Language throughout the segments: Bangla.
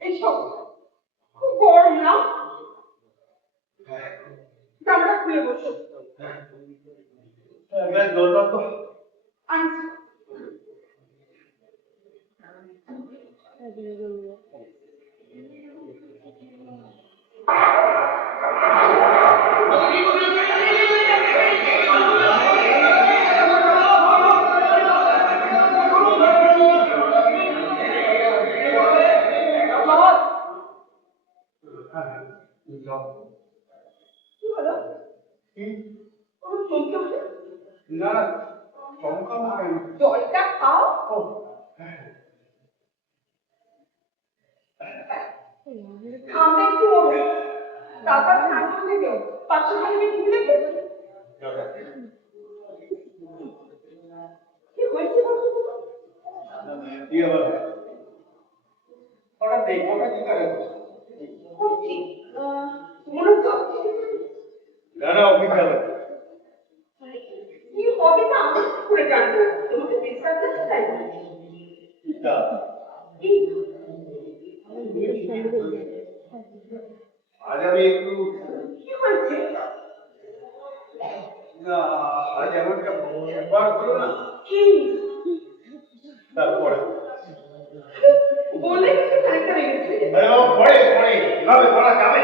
এইসব খুব গরম না? জামাটা খুলে বসো। দরকার তো আনছি। জলটা খাও। ঘামটা একটু ওঠে, তারপর স্নান করতে যাও। 500 টাকা দিয়ে কিনে দেবে। কি হয়েছে বলো তো? হঠাৎ এই কথা কি করে করছি মনে হচ্ছে না না অফিস যাবে কি হবে না আমি করে জানবো। তোমাকে বিশ্বাস করতে চাই আজ আমি একটু কি হয়েছে? না আজ এমনটা একবার হলো না কি তারপরে বলে কিছু খানিকটা লেগেছে। পরে পরে এভাবে বলা যাবে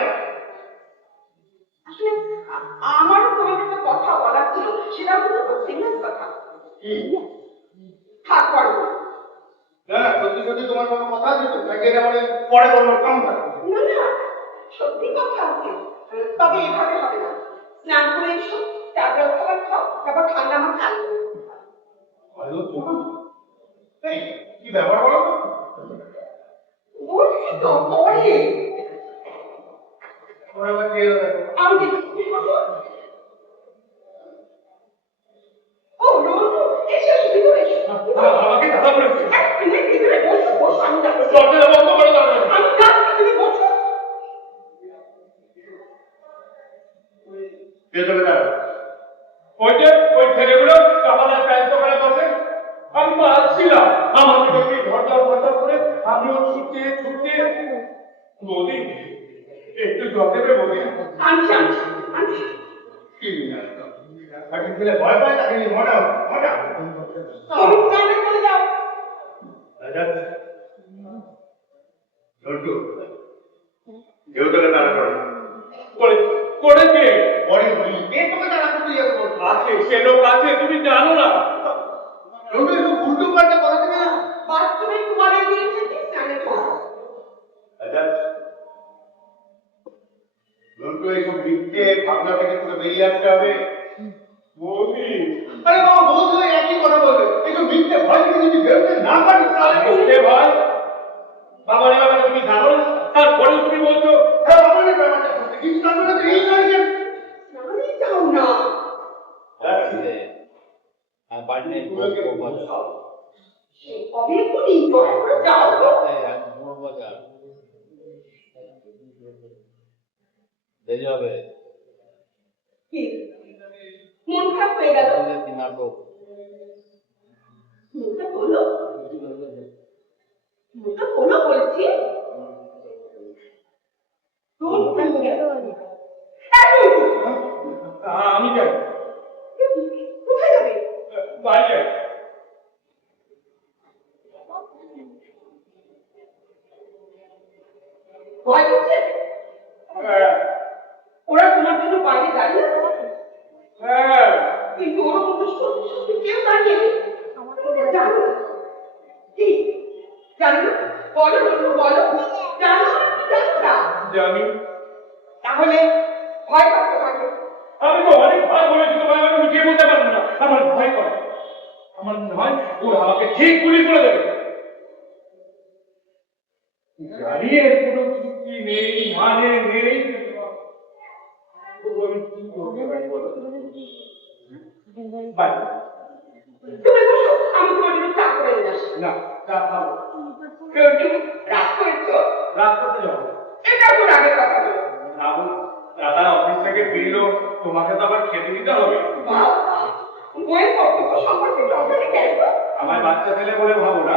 আসলে আমারও তোমাকে একটা কথা বলার ছিল, সেটা হলো খুব সিরিয়াস কথা। থাক পরে না না সত্যি সত্যি তোমার কোনো কথা আছে তো তাকে আমার পরে বলবো কেমন থাকে না না সত্যি কথা আছে, তবে এভাবে হবে না। স্নান করে এসো, তারপর খাবার খাও, তারপর ঠান্ডা মাথা হ্যালো তোমার এই কি ব্যাপার বলো বলছি তো পরে ওরা আবার কে এলো দেখো আমি যেটা খুবই করবো। ও রোজু এসে এসে ভিতরে এসো। আমাকে দাদা বলেছে এক মিনিট ভিতরে বসো বসো, আমি যাচ্ছি। দরজাটা বন্ধ করে দাও আমি যাচ্ছি, তুমি বসো। ভেতরে দাঁড়াও ওই ছেলেগুলো আমাদের প্যান্ট করে বসে আমি তো আসছিলাম আমাকে দেখি ঘরটা করে আমিও ছুটতে ছুটতে বৌদি একটু জল দেবে বৌদি আনছি আনছি আনছি। কি এখন ছেলে ভয় পায় তাকে নিয়ে মজা মজা তুমি স্নানে চলে যাও। ঝন্টু দেবতাকে তারা করে করেছে পরে বলি কে তোকে তারা করতে যাবে আছে সে লোক আছে তুমি জানো না ঝন্টু একটু উল্টো পাল্টা কথা থেকে না বাথরুমে তোমারে দিয়েছে কি স্নানে করো। আচ্ছা ঝন্টু এইসব লিখতে ভাবনা থেকে তোকে বেরিয়ে আসতে হবে বৌদি আরে বাবা বৌদি ওই একই কথা বলবে এইসব লিখতে ভয় থেকে যদি বেরোতে না পারিস তাহলে লিখতে ভয় বাবার ব্যাপারে তুমি জানো না তারপরেও তুমি বলছো হ্যাঁ বাবার ব্যাপারটা শুনতে কিন্তু তারপরে তো এই জানিয়ে স্নানে যাও না। বাড়িতে সে কবে এক্ষুনি দয়া করে যাও তো। বাজার দেরি হবে কি মন খারাপ হয়ে গেল? নাটক মুখটা হলো মুখটা হলো বলছি। আমি যাই কোথায় যাবে? বাড়ি যাই ভয় করছে? ওরা তোমার জন্য বাইরে দাঁড়িয়ে আছে, হ্যাঁ কিন্তু ওর মধ্যে সত্যি সত্যি কেউ দাঁড়িয়ে নেই। জানো কি জানো না? বলো বলো বলো জানো জানো না? জানি তাহলে ভয় পাচ্ছে কাকে? আমি তো অনেক ভয় বলেছি তোমায় আমি বুঝিয়ে বলতে পারবো না আমার ভয় করে আমার মনে হয় ওরা আমাকে ঠিক গুলি করে দেবে জানি এর কোনো চুক্তি নেই মানে নেই আমি কি করতে পারি বলো বাই তুমি বসো, আমি তোমার জন্য চা করে নিয়ে আসি। না চা খাবো রোজু রাগ করেছো? রাত করতে যাবো এটা তো রাগের কথা হলো। দাদা অফিস থেকে ফিরলো তোমাকে তো আবার খেতে দিতে হবে বাবা বইয়ের কর্তব্য সম্পর্কে জানতে কেন? আমার বাচ্চা ছেলে বলে ভাবো না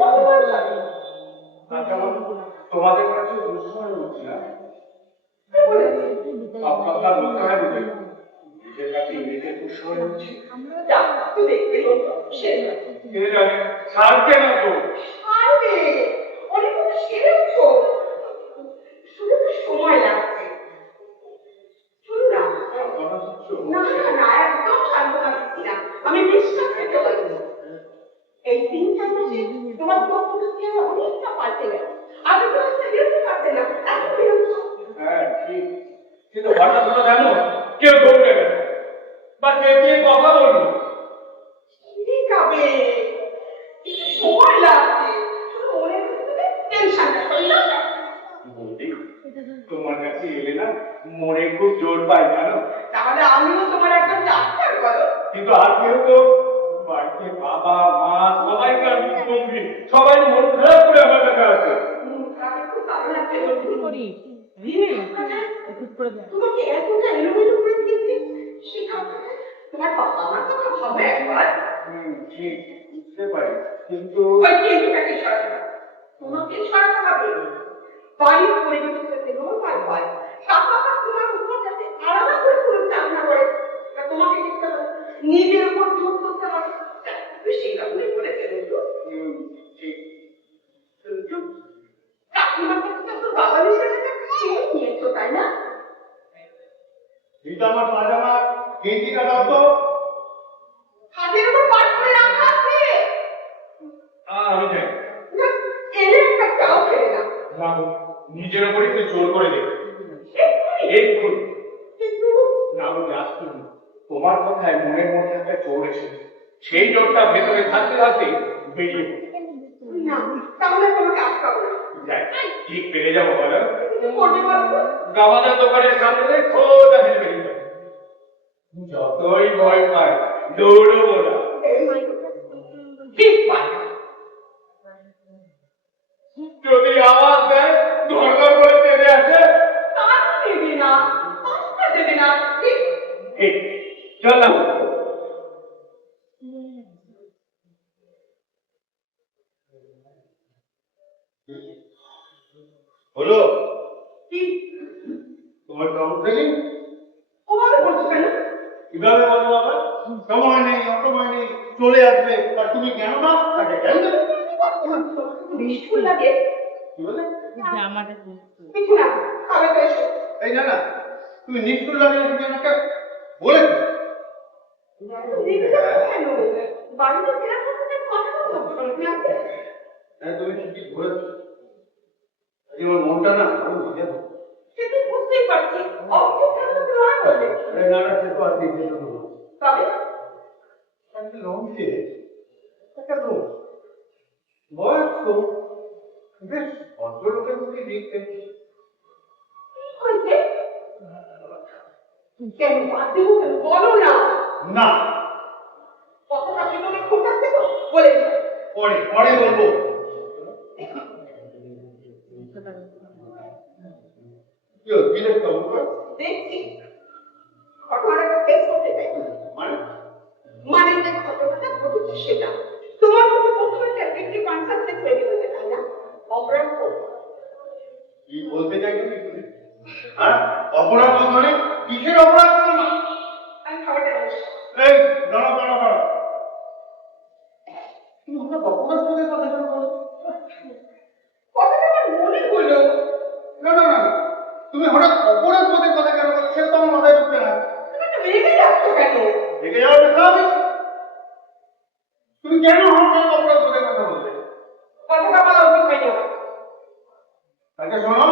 কতবার জানি তোমাদের কাছে দুঃসময় হচ্ছে না আপনার বলতে হয় বুঝি নিজের কাছে নিজের দুঃসময় হচ্ছে যা তুই দেখতে হতো সে কে জানে ছাড়ছে না তো ছাড়বে অনেক কথা সেরেছ শুধু তো সময় লাগছে শুনুন না না না না একদম শান্ত থাকছি না আমি বিশ্বাস করতে পারছি এই 3-4 মাসে তোমার পদ্ধতি অনেকটা পাল্টে গেছে আগে তো আসতে বেরোতে পারতে না এখন বেরোচ্ছ হ্যাঁ ঠিক কিন্তু হঠাৎ করে জানো কেউ ঢুকবে না বা কে কে কথা বললো ঠিক হবে কিন্তু সময় লাগছে শুধু মনে করতে টেনশনটা করলাম না বৌদি তোমার কাছে এলে না মনে খুব জোর পাই জানো তাহলে আমিও তোমার একজন ডাক্তার বলো কিন্তু আর কেউ তো বাড়িতে বাবা মা সবাই বন্দি সবাই মন খারাপ করে আমার কাছে আছে তোমাকে এতটা এলোমেলো করে দিয়েছি সেটা তোমার বাবা মা কথা ভাবে একবার ঠিক বুঝতে পারি কিন্তু ওই কেন্দ্রটাকে সরাতে হবে তোমাকে সরাতে হবে বাড়ির পরিবেশ যাতে নর্মাল হয় টাকা তোমার উপর যাতে আলাদা করে কোনো চাপ না করে তোমাকে দেখতে হবে নিজের উপর জোর করতে হবে সেই কারণে বলে ফেলুন তো ঠিক কাকিমার কাছে তো বাবা নিজের কাছে নিয়েছো তাই না এটা আমার পাজামা গেঞ্জিটা দাও তো হাতের উপর পাট করে রাখা আছে আমি যাই না এনে একটা চাও খেলে না না নিজের উপরই তো জোর করে দে কিন্তু না বলে আসতে তোমার কথায় মনের মধ্যে একটা জোর এসেছে সেই জোরটা ভেতরে থাকতে থাকতে বেরিয়ে না তাহলে তোমাকে আটকাবো না যাই ঠিক পেরে যাবো বলো কিছু করতে পারবো গামাদের দোকানের সামনে খোঁজা হেঁটে বেরিয়ে যাবো যতই ভয় পায় দৌড়বো না ঠিক পাই যদি আওয়াজ দেয় ধরধর করে টেনে আসে তার দেবে না পাঁচটা দেবে না ঠিক এই চললাম হলো কি তোমার কাউন্সেলিং ওভাবে বলছো কেন কিভাবে বলো বাবা সময় নেই অসময় নেই চলে আসবে আর তুমি কেন না তাকে কেন দেবে নিষ্ঠুর লাগে কি বলে কিছু না খাবে তো এসো এই না না তুমি নিষ্ঠুর লাগে তুমি আমাকে বলে দেখতে কেন বাড়িতে ফেরার পথে কথা বলছো হ্যাঁ তুমি ঠিক বলেছো আজ আমার মনটা না আরো ভিজে সে তো বুঝতেই পারছি অফিসে থাকলে তো আর বলবে না না সে তো আর দেখে দেবো না তবে একটা লঞ্চে একটা লোক বয়স্ক বেশ ভদ্রলোকের মুখে দেখতে হয়েছে কেন বাদ দেবো কেন বলো না না কথাটা জীবনে খোঁচাচ্ছে তো বলে পরে পরে বলবো কি দেখতে হবে দেখছি ঘটনাটা ফেস করতে চাই মানে মানে যে ঘটনাটা ঘটেছে সেটা তোমার মনে প্রথমে একটা কনসেপ্ট তৈরি হতে তাই না অপরাধ কি বলতে চাইছো তুমি হ্যাঁ অপরাধ মানে কিসের অপরাধ না আমি খাবারটা এই দাঁড়াও দাঁড়াও দাঁড়াও তুমি হঠাৎ অপরাধ করে কথা কেন বলো কথাটা আমার মনে হলো না না না তুমি হঠাৎ অপরাধ করে কথা কেন বলো সেটা তো আমার মাথায় ঢুকছে না তুমি তো রেগে যাচ্ছ কেন দেখে যাও দেখাবে তুমি কেন হঠাৎ অপরাধ করে কথা বলবে কথাটা বলা উচিত হয়নি আমার। আচ্ছা শোনো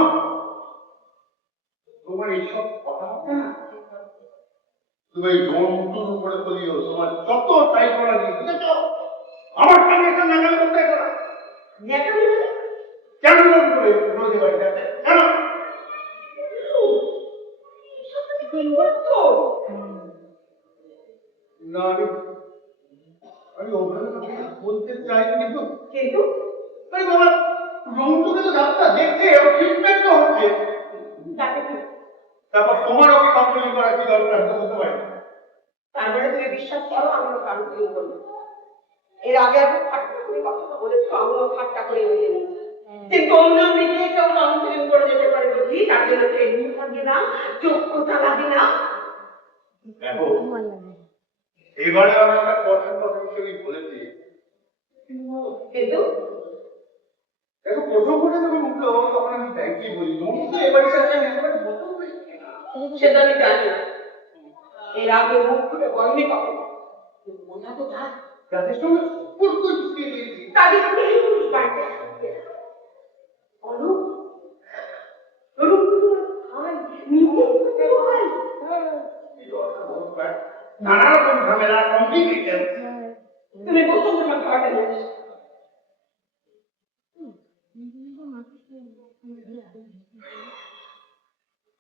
তোমার এইসব কথা আছে না তুমি এই জন্তুর উপরে বলিও তোমার যত তাই করা দিয়ে বুঝেছ আমার সামনে একটা নাগাল করতে করা ন্যাকামি মানে? কেন লোক করে রোজে বাড়িতে কেন এসব তুমি কি করছো? না আমি ওভাবে বলতে চাই কিন্তু কিন্তু ওই তোমার রংটুকে তো ডাক্তার দেখছে ও ট্রিটমেন্ট তো হচ্ছে তাকে কি তারপর তোমার ওকে কমপ্লেন করা কি দরকার তো বুঝতে পারি তারপরে তুমি বিশ্বাস করো আমিও কাউন্সিলিং করবো এর আগে একবার ঠাট্টা করে কথাটা বলেছো আমিও ঠাট্টা করে মেনে নিয়েছি কিন্তু অন্য দিকে কেউ সংশোধন করে যেতে পারে বুঝলি, তার জন্য ট্রেনিং থাকে না, যোগ্যতা লাগে না। দেখো এবারে আমরা একটা কথার কথা হিসেবে বলেছি, কিন্তু দেখো প্রথম করে যখন উঠলো তখন আমি ব্যাংকে বলি নমুনা এবারে সাথে আমি একেবারে বলতে পারি সেটা আমি জানি না, এর আগে মুখ ফুটে বলেনি কখনো, কিন্তু মনে তো যায় যাদের সঙ্গে সম্পর্ক ঢুকিয়ে দিয়েছি তাদের এই পুরুষ বাড়িতে আসবে। অনুপ, অনুপ তোমার ভাই, নিজের ভাই। নানা রকম ঝামেলা কমপ্লিকেশন। তুমি বসো, তোমার খাওয়াটা নিয়ে আসো।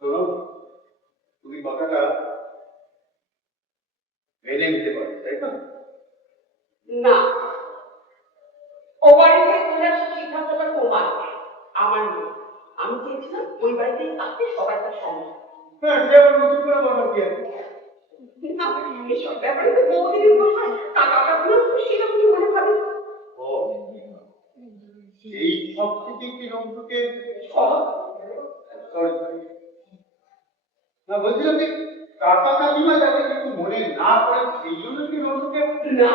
শোনো, তুমি কথাটা মেনে নিতে পারো তাই তো? না, ও বাড়িতে চলে আসার সিদ্ধান্তটা তোমার, আমার নয়। আমি চেয়েছিলাম ওই বাড়িতেই থাকতে সবার কাছে সম্ভব। হ্যাঁ, সে আবার নতুন করে বলার কি আছে? না, এসব ব্যাপারে তো বহুদিনের বসায় টাকা টাকাগুলো খুশি না তুমি মনে ভাবে। ও এই সব থেকে কি রংটুকে সব সরি না বলছিলাম যে কাকা কাকিমা যাতে কিছু মনে না করে সেই জন্য কি রংটুকে না,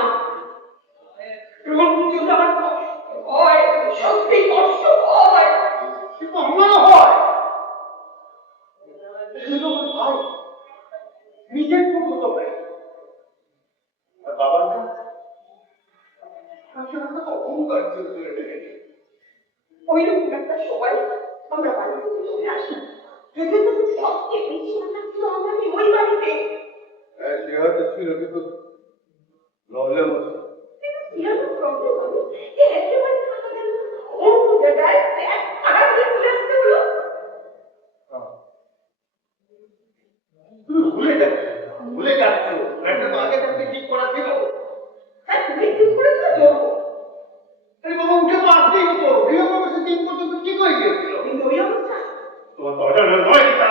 রোগ যদি আমার কষ্ট হয়, সত্যি কষ্ট হয়, কিন্তু আমারও হয়। কিন্তু আমার ভাই নিজের খুব হতো ভাই আর বাবার না আসলে একটা অহংকার চলে গেছে। ওই রকম একটা সময় আমরা বাড়ি থেকে চলে আসি। যদি তুমি সবচেয়ে বেশি কথা ছিল আমাকে ওই বাড়িতে, হ্যাঁ সে হয়তো ছিল কিন্তু প্রবলেম হচ্ছে কি এমন প্রবলেম হবে যে একেবারে থাকা গেল না, অন্য জায়গায় এক ভাড়া দিয়ে চলে আসতে হলো। তুমি ভুলে যাচ্ছ একটা তো আগে থাকতে ঠিক করা ছিল। হ্যাঁ, তুমি ঠিক করেছো যোগ্য, আরে বাবা উঠে তো আসতেই হতো, বিলম্ব বসে 3 পর্যন্ত ঠিক হয়ে গিয়েছিল। কিন্তু ওই অবস্থা তোমার দরজা নয় এটা,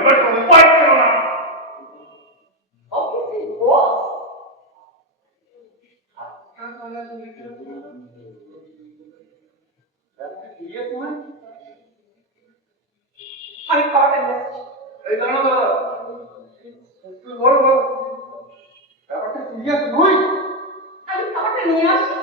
আমার কোনো উপায় ছিল না। অফিসের বস। আমি খাওয়াটা নিয়ে আসছি। এই জানো দাদা তুই বল ব্যাপারটা সিরিয়াস নয়। আমি খাবারটা নিয়ে আসি।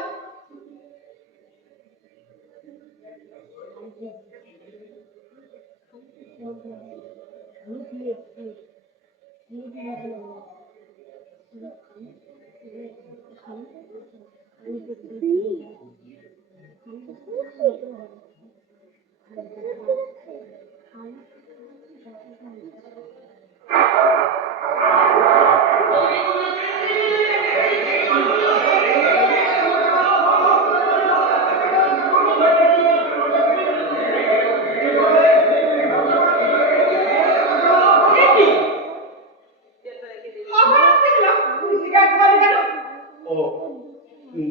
ও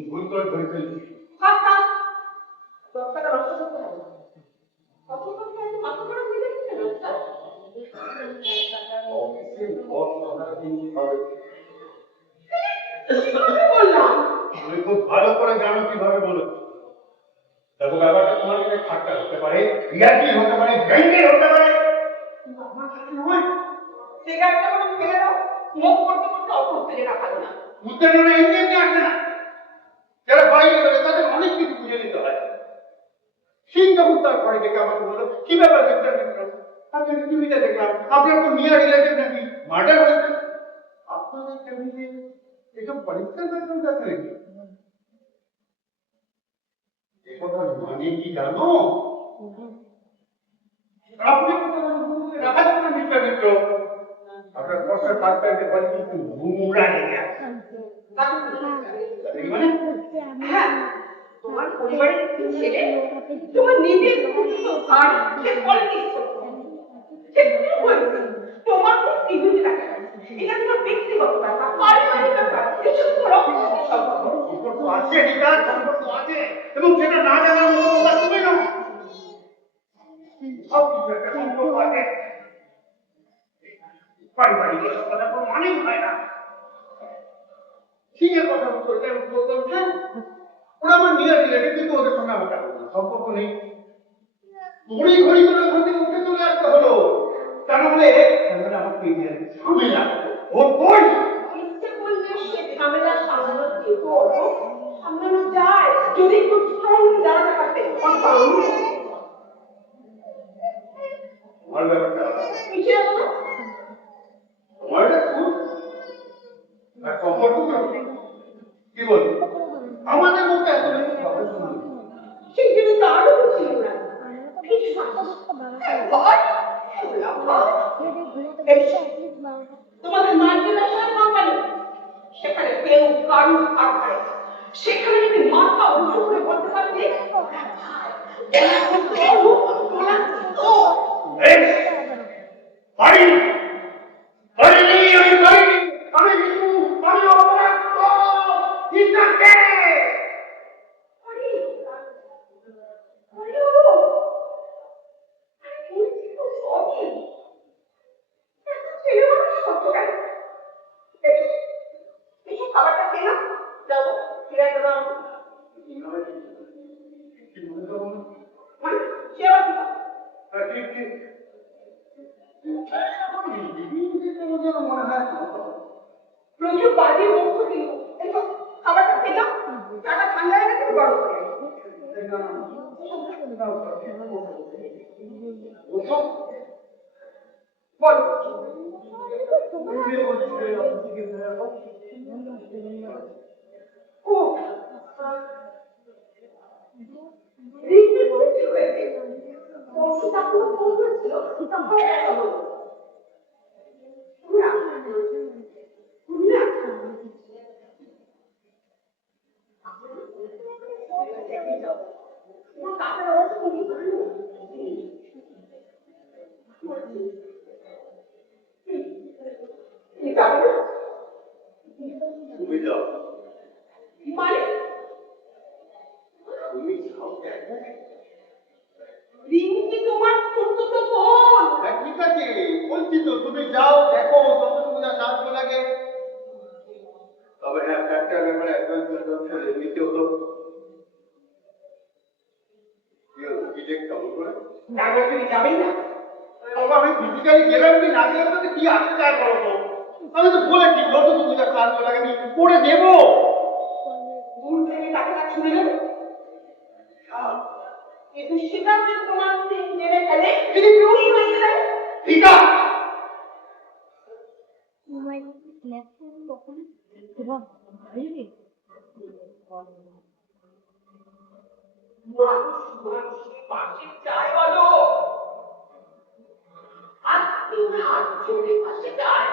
ভুল করে ধরে ফেলছি। অফিসের বস কথাটা কিন্তু হবে। তুমি খুব ভালো করে জানো কিভাবে বলেছো। দেখো ব্যাপারটা তোমার কাছে ঠাট্টা হতে পারে, রিয়াকি হতে পারে, ব্যাংকের হতে পারে, কিন্তু আমার কাছে নয়। সিগারেটটা করে ফেলে দাও, মুখ করতে করতে অত উত্তেজনা ভালো না। উত্তেজনা এমনি এমনি আসে না। যারা বাইরে গেলে তাদের অনেক কিছু বুঝে নিতে হয়। সিং যখন তার ঘরে ডেকে আমাকে বললো কি ব্যাপার মিস্টার মিত্র, আপনাকে টিভিতে দেখলাম আপনার তো নিয়ার রিলেটিভ নাকি মার্ডার হয়েছে। আপনাদের ফ্যামিলিতে এসব পরিষ্কার ব্যাপার আছে নাকি? এ কথা মানে কি জানো? আপনি রাখা যাবে না মিস্টার মিত্র, আপনার কষ্টের কাজ করতে পারি কিন্তু নোংরা লেগে আছে। মানে হ্যাঁ, তোমার পরিবারের একটি ছেলে, তোমার নিজের খুঁজতো ভাই, সে পলিটিক্স করতো। সে খুব হয়েছে, তোমার খুব টিভিতে দেখা যাচ্ছে। এটা তোমার ব্যক্তিগত ব্যাপার, পারিবারিক ব্যাপার, এসব তোমার রক্তের সম্পর্ক। সম্পর্ক আছে, রিতার সম্পর্ক আছে, এবং সেটা না জানার মতো কথা তুমি না। সব কিছু একটা সম্পর্ক আছে। পারিবারিক এসব কথা কোনো মানেই হয় না। সিংহের কথা বলতে বলতাম হ্যাঁ ওরা আমার নিয়ার রিলেটিভ, কিন্তু ওদের সঙ্গে আমার তেমন সম্পর্ক নেই। ঘড়ি ঘড়ি করে ওখান থেকে উঠে চলে আসতে হলো। তা নাহলে আমার পেটে ঝামেলা। ও কই? ইচ্ছে করলে সে ঝামেলা সামলানো যেত, সামলানো যায় যদি একটু স্ট্রং দাঁড়াতে পারতে। আমার ব্যাপারটা পিছিয়ে বলো। তোমার একটা সুখ আর সম্পর্ক কি বলি আমাদের মধ্যে এত বেশি গবেষণা সেই জন্য তো আরো ছিল না কিছু তোমাদের মাল্টিনেশনাল কোম্পানি, সেখানে কেউ কারুর আধারে, সেখানে যদি মাথা উঁচু করে বলতে পারবে পারি পারিনি আমি পারিনি আমি বিষ্ণু আমি অপরাধ চিন্তাকে খাবারটা খেয়ে না যাবো ফিরে দেবো ঠিক ঠিক মনে হয় প্রচুর বাজে মুখ ছিল একটু খাবারটা খেলাম চাটা ঠান্ডা হয়ে গেছে গরম করে বল ও তুমি যাও মানে তুমি যাও রিঙ্কি তোমার খুঁড়তুতো বোন। হ্যাঁ ঠিক আছে বলছি তো তুমি যাও দেখো যতটুকু যা সাহায্য লাগে তবে হ্যাঁ একটা ব্যাপারে অ্যাডভান্স করে নিতে হলো কি কেমন করে তারপর তুমি যাবেই না বাবা আমি ফিজিক্যালি গেলাম কি না গেলাম তাতে কি আছে তার বলো তো আমি তো বলেছি যতটুকু যা সাহায্য লাগে আমি করে দেবো দূর থেকে তাকে না ছুঁড়ে দেবে কিন্তু সেটা যদি তোমার নেমে ফেলে যদি প্রশ্ন হয়ে যায় ঠিক আছে মানুষ মানুষের পাশে চায় বলো আত্মীয় আত্মীয়ের পাশে চায়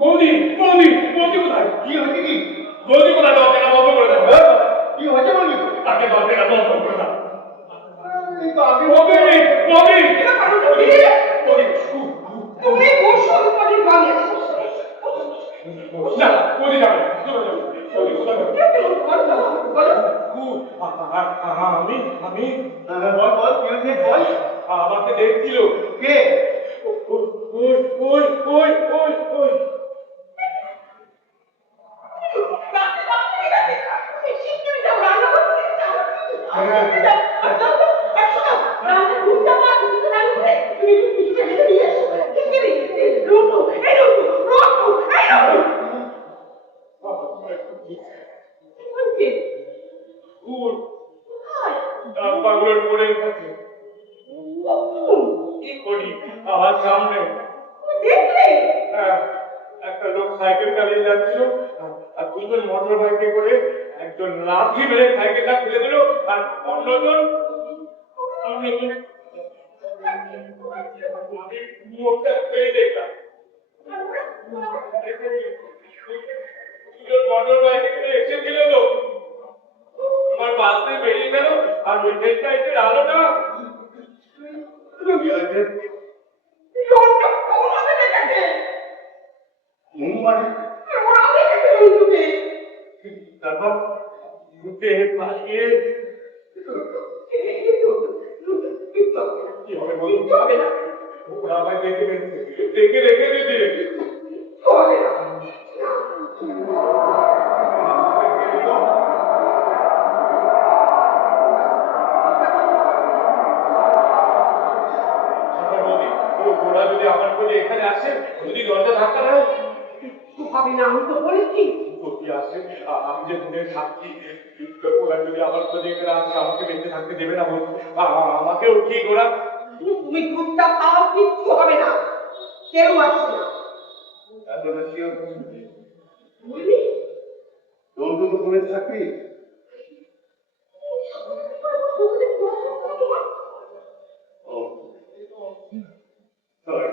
বৌদি বৌদি বৌদি কোথায় কি হয়েছে কি বৌদি কোথায় দরজাটা বন্ধ করে দাও কি হয়েছে বলবি তাকে দরজাটা বন্ধ করে দাও এই তো আগে বৌদি বৌদি বৌদি তুমি বসো তোমাদের বানিয়ে না বৌদি যাবে বৌদি কোথায় যাবে আমি আমি বল বল কি হয়েছে বল আমাকে দেখছিল কে ওই ওই ওই ওই ওই পাগলের পরে কাছে কি করি আমার সামনে একটা লোক সাইকেল চালিয়ে যাচ্ছিল আর দুজন মোটর বাইকে করে একজন লাঠি মেরে সাইকেলটা ফেলে দিল আর অন্যজন মুখটা ফেলে দেখলাম দুজন মোটর বাইকে করে এসেছিল তো লেট লাইটের আলোটা রোডটা কোনোভাবে দেখাচ্ছে। মানে ওরা দেখেছে রোডটাকে। তারপর ঘুরতে পালিয়ে কি হবে বলুন? কিচ্ছু হবে না। ওরা আমায় দেখে রেখে দিয়েছে। হবে না। ওরা যদি আমার বলে এখানে আসে, যদি দরজা ধাক্কা দেয়, কিচ্ছু হবে না, আমি তো বলেছি। যদি আসে আমি যে দূরে থাকি, ওরা যদি আমার বলে এখানে আসে আমাকে বেঁচে থাকতে দেবে না বলুন, আমাকেও ঠিক ওরা তুমি দুধটা খাও, কিচ্ছু হবে না। কেউ আসবে না। এত বেশি বুঝলি? জন্তু তো তুমি থাকবি ও সরি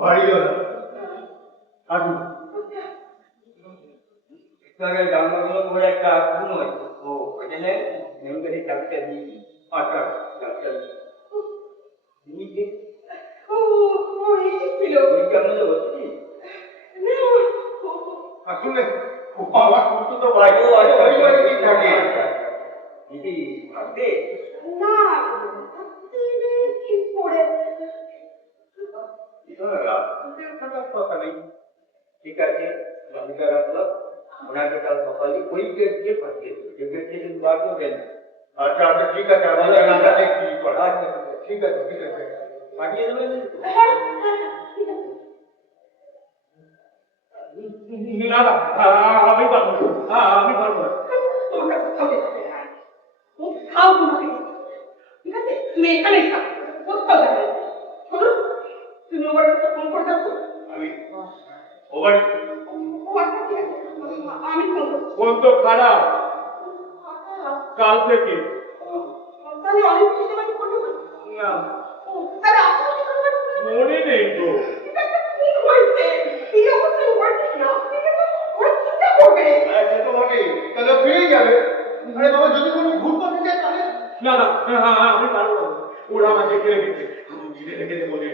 ভারী হলো আসুন इसमें जानवर लोग बड़ा कार्टून है वो वजह नहीं करे चलते भी আচ্ছা चलते नीचे ও এসেছিল। कोई करने तो होती আসলে আমার কুকুর তো ভাই ওই বাড়িতেই থাকে नीचे भागते না, কি করে? रास्ते खराब पता नहीं ठीक है लंबी का मतलब बना के कल सफाई कोई के लिए पड़ती है जगह के दिन बात हो गई আচ্ছা আচ্ছা ঠিক আছে আমি জানাটা দেখি পড়া अच्छा ঠিক আছে बाकी ये लोग হ্যাঁ, হ্যাঁ, ঠিক আছে। না না আমি পারবো না, আমি পারবো না। তোমরা কোথাও যেতে হবে না। কোথাও তোমাকে যেতে হবে না। ঠিক আছে? তুমি এখানেই থাকো, কোথাও যাবে না। শোনো, তুমি ওর কাছে ফোন করে যাচ্ছ। আমি ও বাড়ি ও আচ্ছা, ঠিক আছে। আমি ফোন করছি। ফোন তো খারাপ কাল থেকে। তাহলে অনেক কিছু তোমাকে করতে হবে। না তাহলে আপনি কি করবেন? মনে নেই তো। এটা একটা খুন হয়েছে। এই অবস্থায় ওর ঠিক না। ঠিক আছে? ওরা চিন্তা করবে। সে তো বটেই তাহলে ফিরে যাবে আরে বাবা যদি কোনো ভুল করতে যায় তাহলে না না আমি পারবো না, ওরা আমার দেখে রেখেছে ঘিরে রেখেছে বলে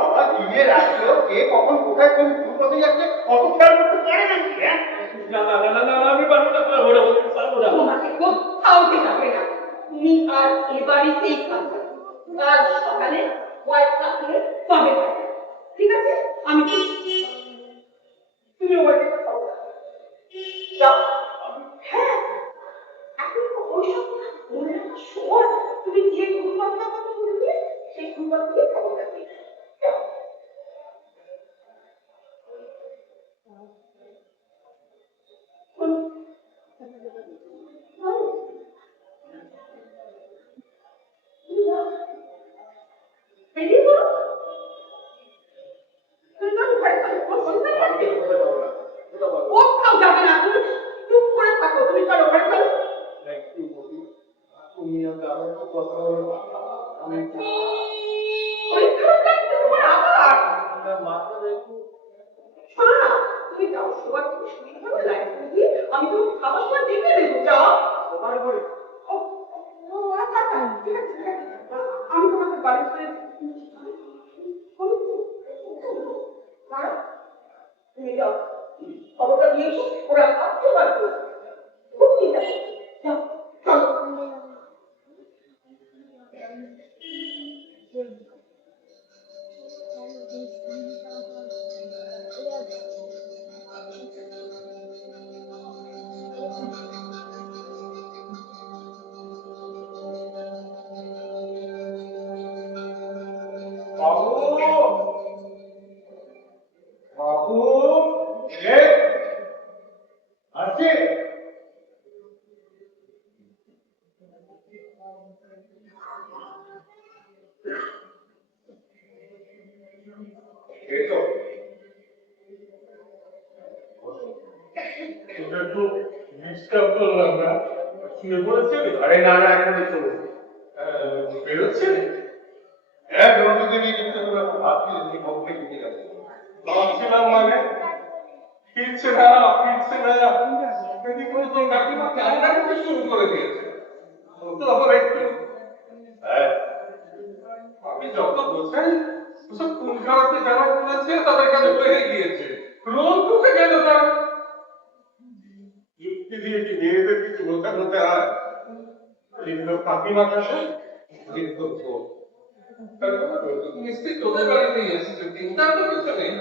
বাবা দিনে রাখলো কে কখন কোথায় কোন ভুল করতে যাচ্ছে অত খেয়াল করতে পারে না হ্যাঁ না না না না না আমি পারবো না, পারবো না, পারবো না। তোমাকে কোথাও যেতে হবে না। তুমি আর এ বাড়িতেই থাকবে। কাল সকালে হোয়াইট কাপড়ে পাবে। ঠিক আছে? আমি তুমি ওর কাছে যাও। যাও। হ্যাঁ, এখন তো ওইসব কথা মনে রাখার সময়। তুমি যে ঘুমপাড়ার কথা বলছিলে, সেই ঘুমপাড়া দিয়ে খবরটা দিয়ে যাও। বেরিয়ে বলো। তুমি তো ঘরে থাকো, তোমার সন্তান আছে। কোথাও যাবে না, তুমি চুপ করে থাকো। তুমি চলো ঘরে চলো। তুমি আমার কথা বলো, আমি শরীর খারাপ লাগছে তোমার আবার। মাথা দেখো। শোনো না, তুমি যাও সবার থেকে শুনে ভালো লাগছে কি? আমি তো খাবার সময় দেখে দেবো। যাও। তোমার ঘরে ও ও আচ্ছা আচ্ছা, ঠিক আছে ঠিক আছে। আমি তোমাকে বাড়ির করে দাঁড়াও, তুমি যাও খবরটা দিয়ে এসো। ওরা ভাবতে পারবে খুব চিন্তা করছে। যাও চলো। বাবু বাবু কে আছে এই তো তোকে একটু ডিস্টার্ব করলাম না, শুয়ে পড়েছে আরে না না এখন তো বেরোচ্ছে এক রোগীকে নিয়ে কিন্তু তোমরা খুব ভাবছি যে পক্ষে ঢুকে গেছে। ভাবছিলাম মানে ফিরছে না ফিরছে না এদিকে তোর কাকিমা কান্না করতে শুরু করে দিয়েছে ও তো আবার একটু হ্যাঁ, আমি যত বোঝাই সব খুন খারাপে যারা করেছে তাদের কাছে বেড়ে গিয়েছে রোল উঠে গেল তার যুক্তি দিয়ে কি মেয়েদের কিছু বোঝানো যায় কিন্তু কাকিমা কাছে কিন্তু নিশ্চিত তোদের বাড়িতেই এসেছে চিন্তার তো কিছু নেই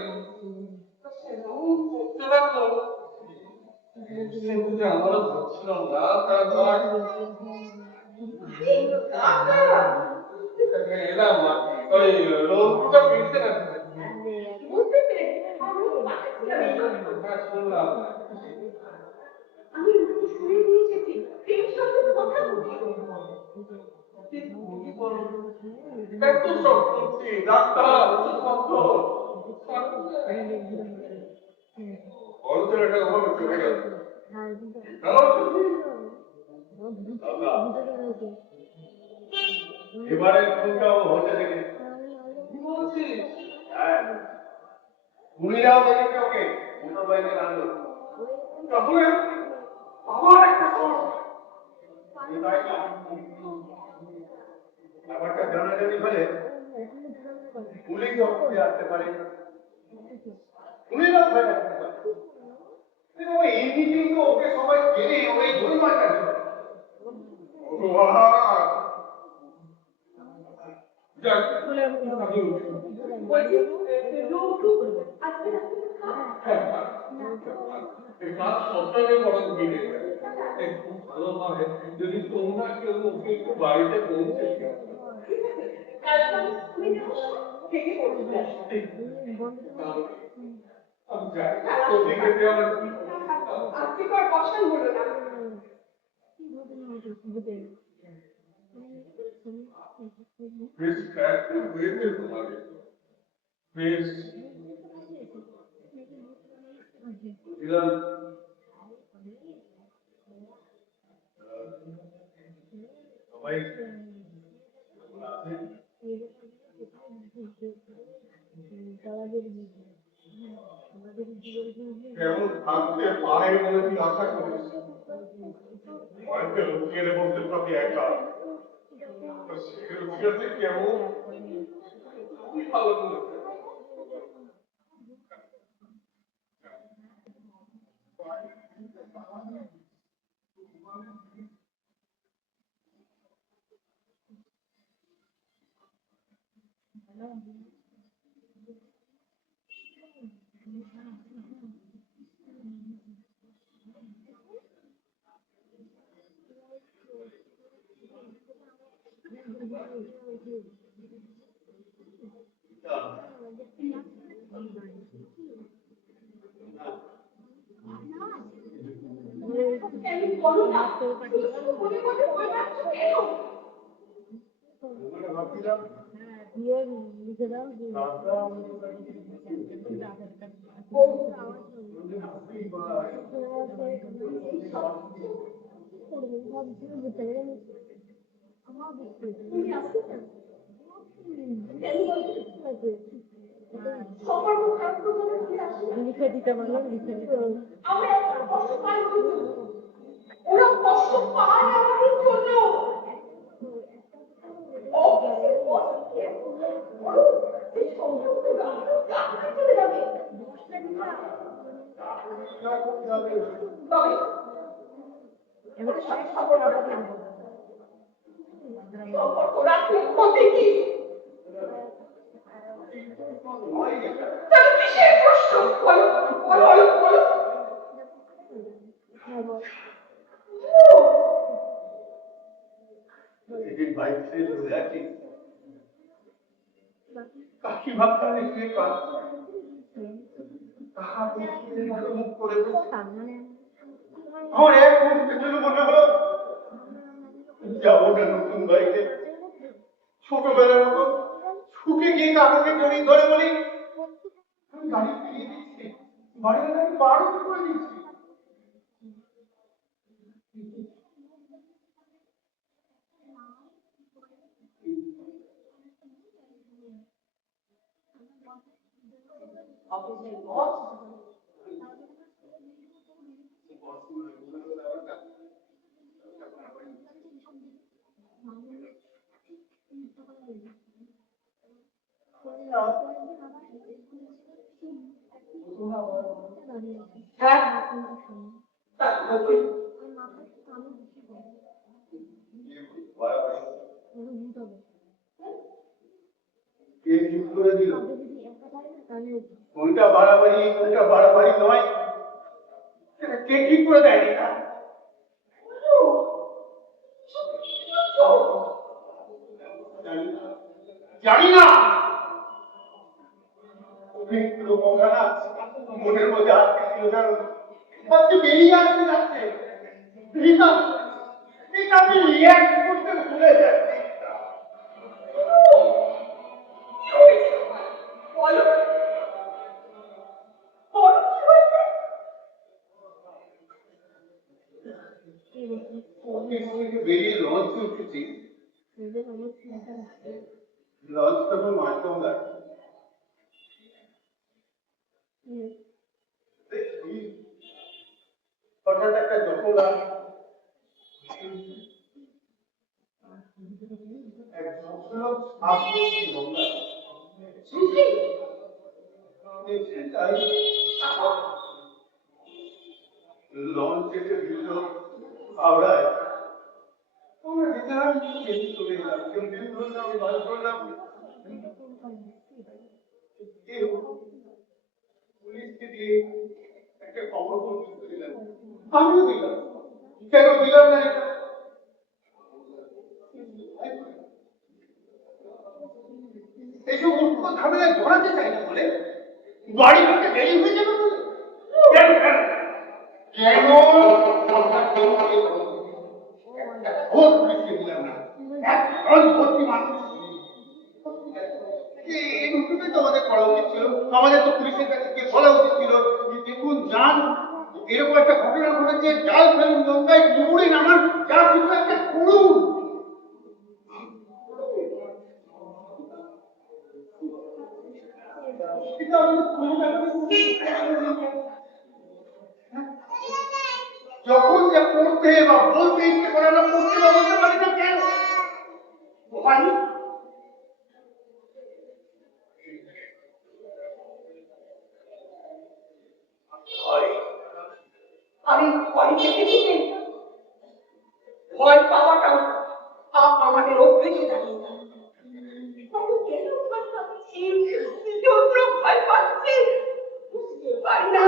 আমারও ধরছিল না তার ধর এলাম ওই রোলটা ফিরতে না বুঝতে পেরেছি, আমি পাঠাচ্ছিলাম এই কথা। শুনলাম আমি শুনে নিয়ে এসেছি, প্রেম সম্পর্কে কথা বলছিল। এত সব করছি ডাক্তার ওষুধপত্র বড় ছেলেটা ওভাবে চলে গেল এবারে খুনটাও হতে দেখে কি বলছিস হ্যাঁ, খুনিরাও দেখেছে ওকে মোটর বাইকে আনলো। তাহলে আবার একটা তাই না? ব্যাপারটা জানাজানি হলে পুলিশও ফিরে আসতে পারে, খুনিরাও ভয় রাখতে পারে। কিন্তু ওই এমনিতেই তো ওকে সবাই জেনে ওই গোলমালটা ছিল। যাক বলছি, রোগটু আজকে রাত্রে খাওয়া। এই কাজ সপ্তাহে বরং দিনে একটু ভালো হয় যদি তোমরা কেউ ওকে একটু বাড়িতে পৌঁছে দিও কাল আমি স্কুলে যাবো, থেকে পড়তে আসবো। আমি যাই ওদিকে যে আমার কি আজকে তো আর বসান হলো না। বেশ একটা হয়েছে তোমাদের বেশ দিলাম সবাই কেমন থাকতে পারে বলে তুই আশা করিস হয়তো লোকের মধ্যে প্রতি একা সেরকম কেমন খুবই ভালো বলেছে কেন বলো না, মনে মনে বই পাচ্ছ কেন? ভাবছিলাম তুমি আসো না। কেন বলো? সবার মুখ খারাপ করে তুমি আসো না। আমরা এত কষ্ট পাই ওদের জন্য। ওরা কষ্ট পায় আমাদের জন্য। অফিসের বস বলো, এই সমস্ত গাছগুলো কাটতে চলে যাবে। তবে ওর সাথে সম্পর্ক রাখতে হবে। সম্পর্ক রাখলে ক্ষতি কি? তাহলে কিসের প্রশ্ন? বলো বলো বলো বলো। সেদিন বাইক থেকে চলে যাচ্ছি, কাকিমা কানে শুয়ে কাঁদছে। তাহার মুখ করে আমার এক মুহূর্তের জন্য মনে হলো যাবো না নতুন বাড়িতে, ছোটবেলার মতো ছুটে গিয়ে কাকাকে জড়িয়ে ধরে বলি আমি গাড়ি ফিরিয়ে দিচ্ছি, বাড়িটা আমি পারও করে দিচ্ছি। অফিসের বস হ্যাঁ কে ঠিক করে দিল কোনটা বাড়াবাড়ি কোনটা বাড়াবাড়ি নয় সেটা কে ঠিক করে দেয় এটা জানি না মনের মধ্যে আটকে ছিল জানো আজকে বেরিয়ে আসতে যাচ্ছে আমি রিয়াক্ট করতে ভুলে যাচ্ছি বলো বলো কি হয়েছে অফিস থেকে বেরিয়ে লঞ্চে উঠেছি লঞ্চ তখন মাঝগঙ্গা হঠাৎ একটা জটলা এক ভদ্রলোক সামনে গঙ্গা লঞ্চ থেকে দিল হাওড়ায় আমরা ভিতরে চলে গেলাম কেউ কেউ ধরলাম বাস ধরলাম পুলিশকে দিয়ে একটা খবর পৌঁছে দিলাম আমিও দিলাম কেন দিলাম না এটা এইসব মূর্খ ঝামেলায় জড়াতে চাই না বলে বাড়ি থেকে দেরি হয়ে যাবে বলে কেন কেন কেন ভোট পুলিশকে দিলাম না এখন ভর্তি মানুষ এই রুটুটাই তো আমাদের করা উচিত ছিল আমাদের তো পুলিশের কাছে গিয়ে বলা উচিত ছিল যে দেখুন যান এরকম একটা ঘটনা ঘটেছে জাল ফেলুন গঙ্গায় ডুবুরে নামান যা কিছু একটা করুন যখন যা পড়তে বা বলতে ইচ্ছে করে আমরা পড়তে বা বলতে পারি না কেন ভাই আমি ভয় পেতে দিতে ভয় পাওয়াটাও আমাদের অভ্যেসে দাঁড়িয়ে গেল কেন ভয় পাচ্ছি ভয় পাচ্ছি বুঝতে পারি না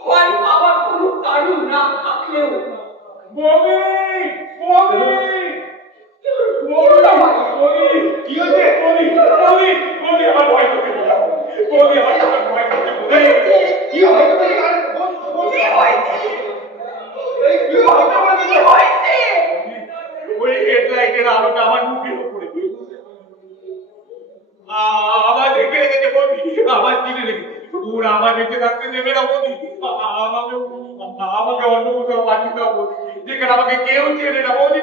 ভয় পাওয়ার কোনো কারণ না থাকলেও কি হয়েছে কি হয়েছে ওই হেডলাইটের আলোটা আমার মুখের উপরে আবার দেখে রেখেছে বলি আবার কিনে রেখেছে ওরা আমার বেঁচে থাকতে দেবে না বলি আমাকে অন্য কোথাও পাঠিয়ে দাও বলি যেখানে আমাকে কেউ চেনে না বলি